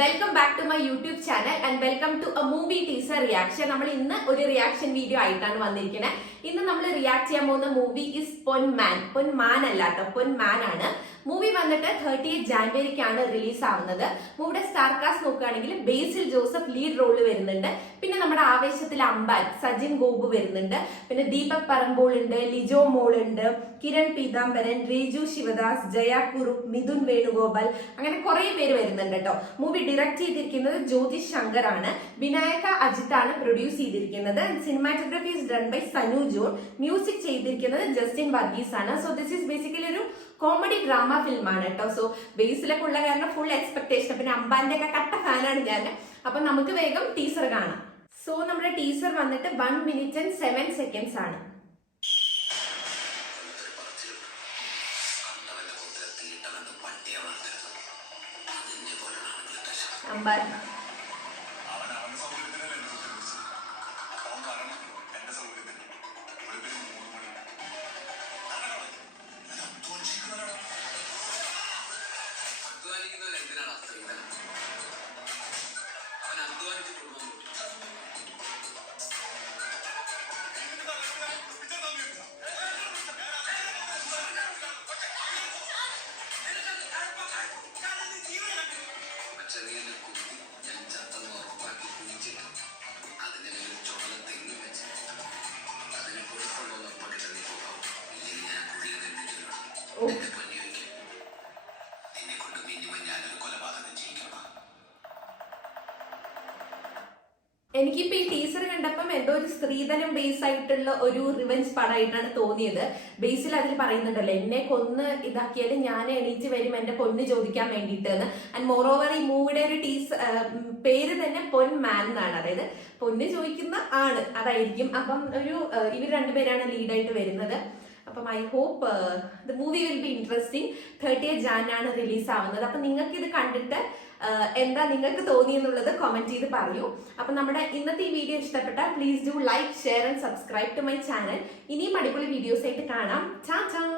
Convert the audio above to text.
Welcome back to my YouTube channel and welcome to a movie teaser reaction. നമ്മൾ ഇന്ന് ഒരു reaction video ആയിട്ടാണ് വന്നിരിക്കുന്നത്. ഇന്ന് നമ്മൾ റിയാക്ട് ചെയ്യാൻ പോകുന്ന മൂവി ഇസ് പൊന്മാൻ. പൊന്മാൻ അല്ല കേട്ടോ, പൊന്മാൻ ആണ്. മൂവി വന്നിട്ട് 30th ജാനുവരിക്കാണ് റിലീസ് ആവുന്നത്. മൂവിയുടെ സ്റ്റാർ കാസ്റ്റ് നോക്കുകയാണെങ്കിൽ ബേസിൽ ജോസഫ് ലീഡ് റോള് വരുന്നുണ്ട്. പിന്നെ നമ്മുടെ ആവേശത്തിൽ അമ്പാൻ സജിൻ ഗോപു വരുന്നുണ്ട്. പിന്നെ ദീപക് പറമ്പോൾ ഉണ്ട്, ലിജോ മോൾ ഉണ്ട്, കിരൺ പീതാംബരൻ, റീജു ശിവദാസ്, ജയ കുറുപ്പ്, മിഥുൻ വേണുഗോപാൽ, അങ്ങനെ കുറെ പേര് വരുന്നുണ്ട് കേട്ടോ. മൂവി ഡയറക്ട് ചെയ്തിരിക്കുന്നത് ജ്യോതിഷ് ശങ്കർ ആണ്. വിനായക അജിത് ആണ് പ്രൊഡ്യൂസ് ചെയ്തിരിക്കുന്നത്. Cinematography is done by Sanu John. Music ചെയ്തിരിക്കുന്നത് ജസ്റ്റിൻ വർഗീസ് ആണ്. സോ ദിസ് ഈസ് ബേസിക്കലി ഒരു കോമഡി ഡ്രാമ ഫിലിം ആണ് കേട്ടോ. സോ ബേസിലൊക്കെ ഉള്ള കാരണം ഫുൾ എക്സ്പെക്ടേഷൻ. പിന്നെ അമ്പാന്റെ ഒക്കെ കട്ട ഫാനാണ് ഞാൻ. അപ്പൊ നമുക്ക് വേഗം ടീസർ കാണാം. സോ നമ്മുടെ ടീസർ വന്നിട്ട് 1 minute and 7 seconds ആണ്. അമ്പാൻ എനിക്കിപ്പോ ഈ ടീസർ കണ്ടപ്പം എന്തോ ഒരു സ്ത്രീധനം ബേസ് ആയിട്ടുള്ള ഒരു റിവെഞ്ച് പടമായിട്ടാണ് തോന്നിയത്. ബേസിൽ അതിൽ പറയുന്നുണ്ടല്ലോ, എന്നെ കൊന്ന് ഇതാക്കിയാലും ഞാൻ എണീറ്റ് വരും എന്റെ പൊന്ന് ചോദിക്കാൻ വേണ്ടിയിട്ട്. ആൻഡ് മോറോവർ ഈ മൂവിയുടെ ഒരു പേര് തന്നെ പൊന്മാൻ എന്നാണ്. അതായത് പൊന്ന് ചോദിക്കുന്ന ആണ് അതായിരിക്കും. അപ്പം ഇവർ രണ്ടുപേരാണ് ലീഡായിട്ട് വരുന്നത്. അപ്പം I hope the movie will be interesting. 30th ജാനാണ് റിലീസ് ആവുന്നത്. അപ്പൊ നിങ്ങൾക്ക് ഇത് കണ്ടിട്ട് എന്താ നിങ്ങൾക്ക് തോന്നിയെന്നുള്ളത് കമന്റ് ചെയ്ത് പറയൂ. അപ്പൊ നമ്മുടെ ഇന്നത്തെ ഈ വീഡിയോ ഇഷ്ടപ്പെട്ടാൽ please do like, share and subscribe to my channel. ഇനിയും അടിപൊളി വീഡിയോസ് ആയിട്ട് കാണാം. ചാ ചാ.